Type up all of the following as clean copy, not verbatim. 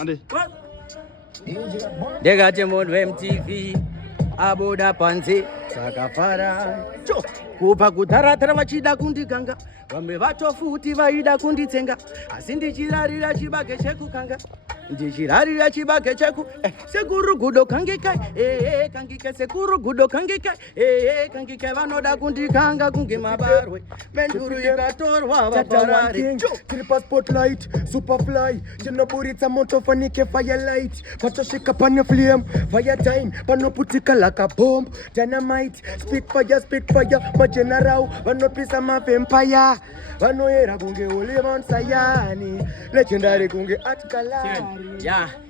Andi. Ndekati munhu weMTV abuda panze sakafara kubva kudharadhara vachida kundiganga vamwe vatofuti vaida kunditsenga asi ndichirarira chibage chekukanga ndichirarira chibage cheku sekurugudo kangikai kangikai sekurugudo kangikai kangikai vanoda kundikanga kunge mabarwe menduru ikatorwa vaparare tiri paspotlight superfly tinoburitsa moto fanike firelight patosvika pane flame fire time panoputika like a bomb dynamite spit fire mageneral vanopisa mavampire vanoera kunge Oliver Sayani legendary kunge Atkalari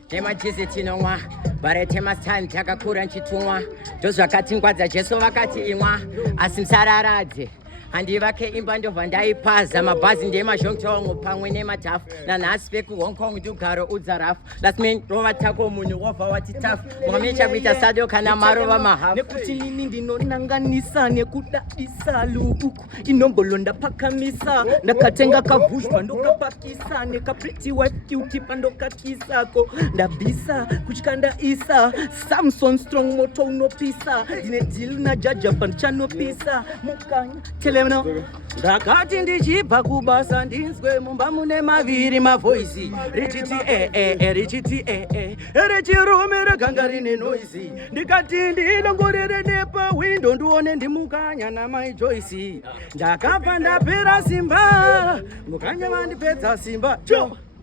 tema chise tinomwa bare tema time takakura nchitumwa ndozvakatingwadza Jesu vakati imwa asi msararadze handi vake imba ndobva ndaipaza mabhazi ndemazhongtongo pamwe nemadhafu nanhasi peku Hong Kong ndugaro udzarafu lasmen rova tako munhu wobva wati tafu mwamene chakuita sado kana marova mahafu nekuti ini ndinonanganisa nekudadisa luuku inombolo ndapakamisa ndakatenga kavushwa ndokapakisa nekapreti wife cutie pandokakisako ndabvisa kutya ndaisa Samson strong moto unopisa ndine deal najaja pandichanopisa Mukanya ndakati ndichibva kubasa ndinzwe mumba mune maviri mavoisi richiti richiti rechirume reganga rine noisi ndikati ndinongorere nepawindo ndione ndimukanya namai Joyce ndakabva ndapera simba Mukanya vandipedza simba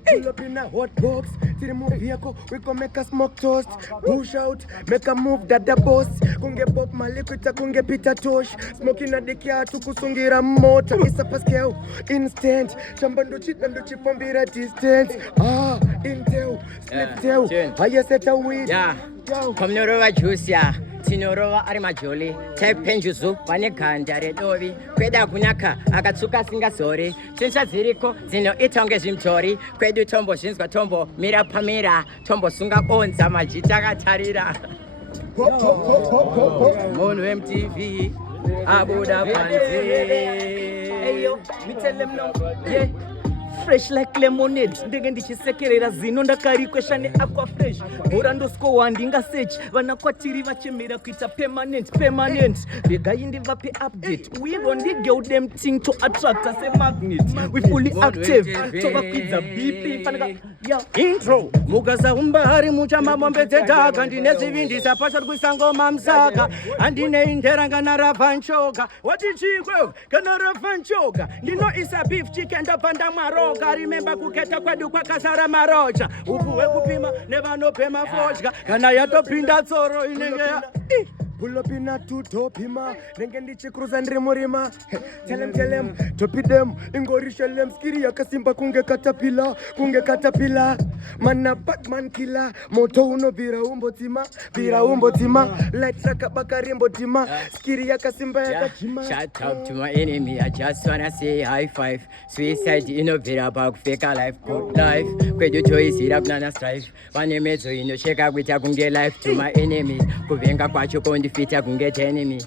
Pull up in a hot box, tiri move vehicle, we gon' make a smoke toast. Push out, make a move Daddah boss. Kunge Bob Malikwita, kunge Peter Tosh. Smoking at the car, tukusungira motor. It's a pascal, instant. Chambando chip and chip from bira distance. Intel, slip tail. Higher set a weed. Komnorova juice tinorova ari majoli taipenjuzu pane ganda redovi kweda kunaka akatsuka singazori chinsha dziriko dzinoita kunge zvimtori kwedu tombozvinzwa tombo mira pamira tombosunga bonza majita akatarira munhu weMTV abuda panze fresh like lemonade ndenge ndichisekerera zino ndakarikwesha neaqua fresh bhora ndoskowa ndingasearch vanakwatiri vachemera kuita permanent regai ndivape update we run the girl them thing to attract us a magnet we fully active tovakwidza bp fanaka intro mukasaumba hari muchamamombedzedhaka ndine zvivindisa pasha rwisangoma msaka handine indera kana ravanchoka wati chikwe kana ravanchoka ndinoisa beef chicken ndobva ndamwaroka remember kuketa kwedu kwakasara marocha upu hwekupima nevanopema fodya kana yatopinda tsoro inenge Pull up in a two-top hima, nenge ndichi cruza ndiri murima. Tell them, topi them, ingorisha lem, skiri ya kasimba kunge katapila. Mana Batman killer, moto uno vira umbo tima. Light raka bakarimbo tima, skiri ya kasimba ya kachima. Shout out to my enemy, I just wanna say high five. Suicide inovira bakufeka life, good life. Kwedu choice ira kunana strife. Vane medzo inosheka kuita kunge life to my enemies. Kuvenga kwacho kondi fita kunge enemy.